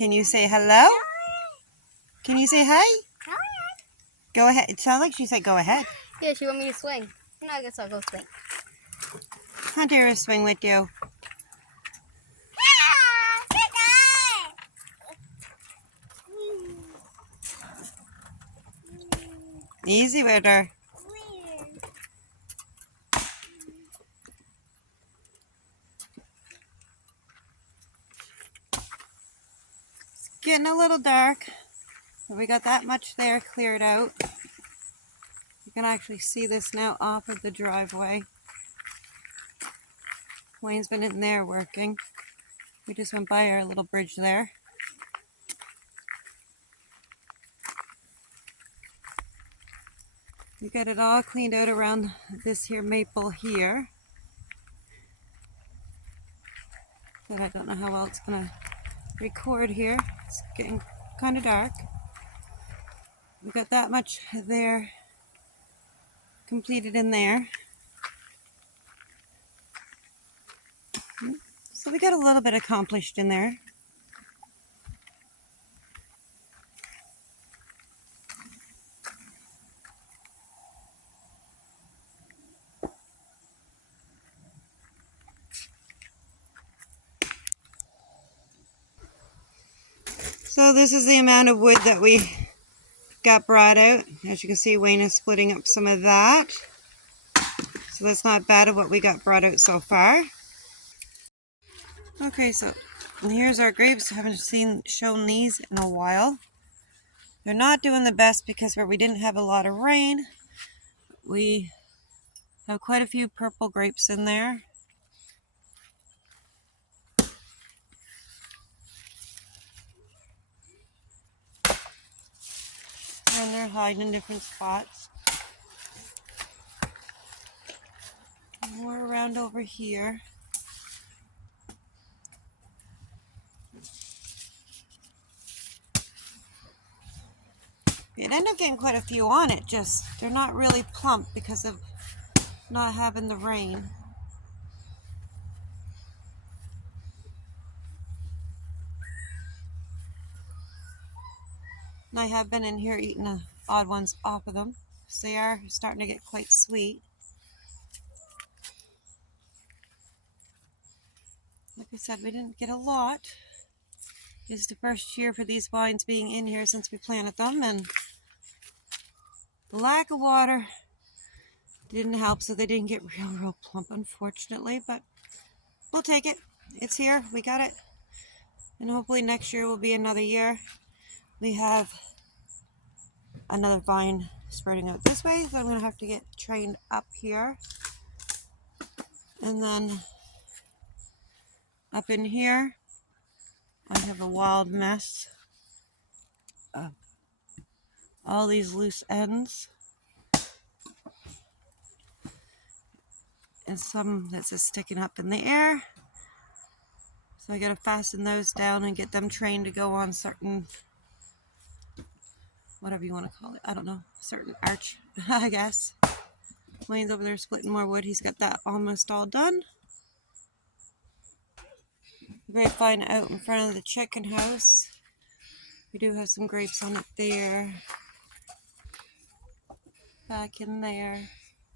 Can you say hello? Can you say hi? Go ahead. It sounds like she said go ahead. Yeah, she want me to swing. No, I guess I'll go swing. Hunter will swing with you. Easy with her. It's getting a little dark, but we got that much there cleared out. You can actually see this now off of the driveway. Wayne's been in there working. We just went by our little bridge there. We got it all cleaned out around this here maple here. But I don't know how well it's gonna record here. It's getting kind of dark. We got that much there completed in there. So we got a little bit accomplished in there. So this is the amount of wood that we got brought out. As you can see, Wayne is splitting up some of that. So that's not bad of what we got brought out so far. Okay, so here's our grapes. I haven't shown these in a while. They're not doing the best because where we didn't have a lot of rain, we have quite a few purple grapes in there. And they're hiding in different spots. More around over here. You'd end up getting quite a few on it, just they're not really plump because of not having the rain. And I have been in here eating the odd ones off of them, so they are starting to get quite sweet. Like I said, we didn't get a lot. It's the first year for these vines being in here since we planted them, and the lack of water didn't help, so they didn't get real plump, unfortunately, but we'll take it. It's here, we got it, and hopefully next year will be another year. We have another vine spreading out this way, so I'm going to have to get trained up here, and then up in here I have a wild mess of all these loose ends and some that's just sticking up in the air. So I got to fasten those down and get them trained to go on certain, whatever you want to call it, I don't know, certain arch, I guess. Wayne's over there splitting more wood. He's got that almost all done. The grapevine out in front of the chicken house. We do have some grapes on it there. Back in there.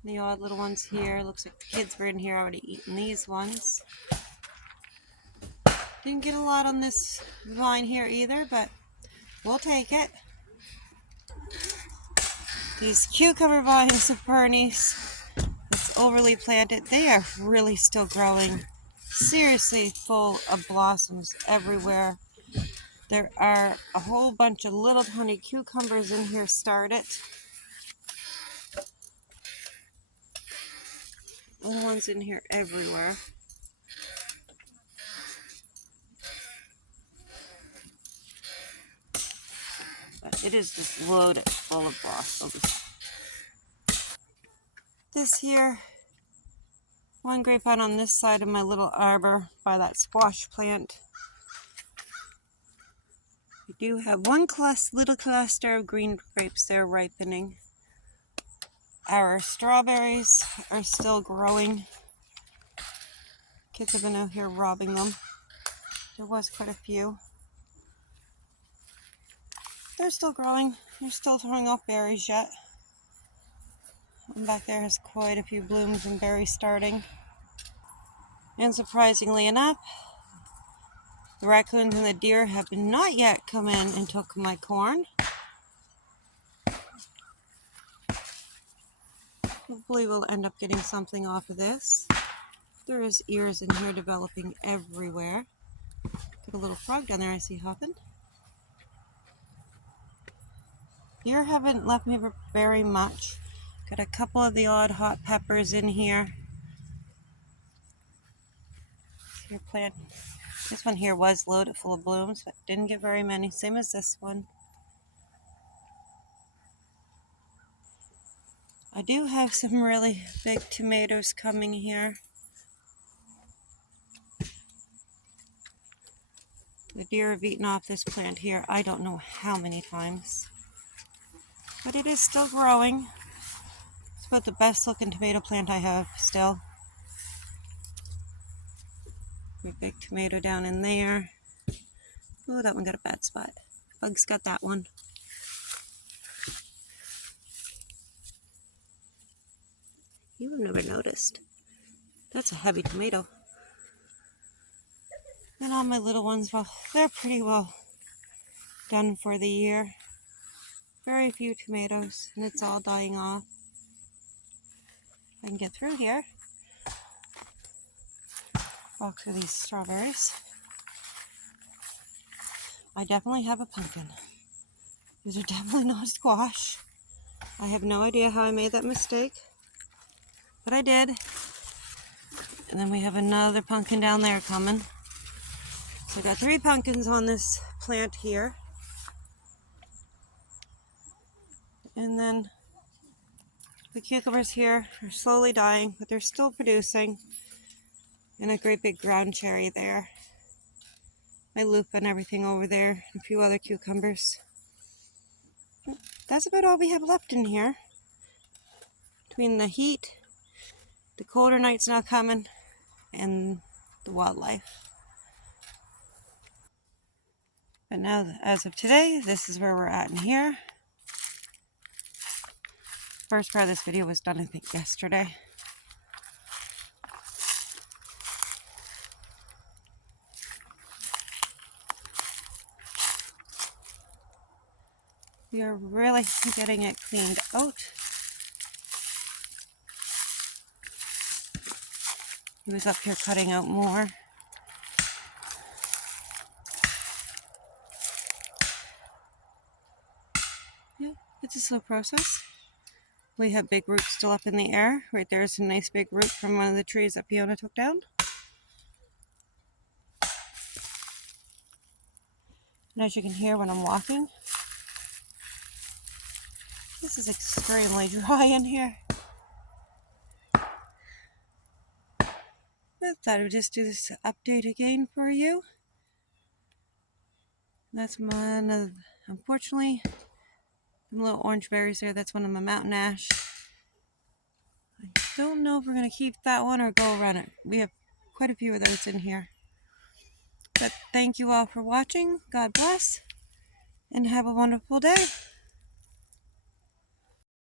The odd little ones here. Looks like the kids were in here already eating these ones. Didn't get a lot on this vine here either, but we'll take it. These cucumber vines of Bernie's, it's overly planted, they are really still growing. Seriously full of blossoms everywhere. There are a whole bunch of little tiny cucumbers in here started. Little ones in here everywhere. But it is just loaded full of blossoms. This here, one grapevine on this side of my little arbor by that squash plant. We do have one little cluster of green grapes there ripening. Our strawberries are still growing. Kids have been out here robbing them. There was quite a few. they're still growing. They're still throwing off berries yet. And back there has quite a few blooms and berries starting. And surprisingly enough, the raccoons and the deer have not yet come in and took my corn. Hopefully we'll end up getting something off of this. There is ears in here developing everywhere. Got a little frog down there I see hopping. Deer haven't left me very much. Got a couple of the odd hot peppers in here. Here plant. This one here was loaded full of blooms, but didn't get very many. Same as this one. I do have some really big tomatoes coming here. The deer have eaten off this plant here I don't know how many times. But it is still growing. It's about the best looking tomato plant I have still. A big tomato down in there. Oh, that one got a bad spot. Bugs got that one. You have never noticed. That's a heavy tomato. And all my little ones, well, they're pretty well done for the year. Very few tomatoes, and it's all dying off. I can get through here. Walk through these strawberries. I definitely have a pumpkin. These are definitely not squash. I have no idea how I made that mistake, but I did. And then we have another pumpkin down there coming. So I got 3 pumpkins on this plant here. And then the cucumbers here are slowly dying, but they're still producing. And a great big ground cherry there. My lupa and everything over there, and a few other cucumbers. That's about all we have left in here. Between the heat, the colder nights now coming, and the wildlife. But now, as of today, this is where we're at in here. First part of this video was done, I think, yesterday. We are really getting it cleaned out. He was up here cutting out more. Yeah, it's a slow process. We have big roots still up in the air. Right there is a nice big root from one of the trees that Fiona took down. And as you can hear when I'm walking, this is extremely dry in here. I thought I would just do this update again for you. That's one of, unfortunately, the little orange berries there. That's one of my mountain ash. I don't know if we're going to keep that one or go around it. We have quite a few of those in here. But thank you all for watching. God bless. And have a wonderful day.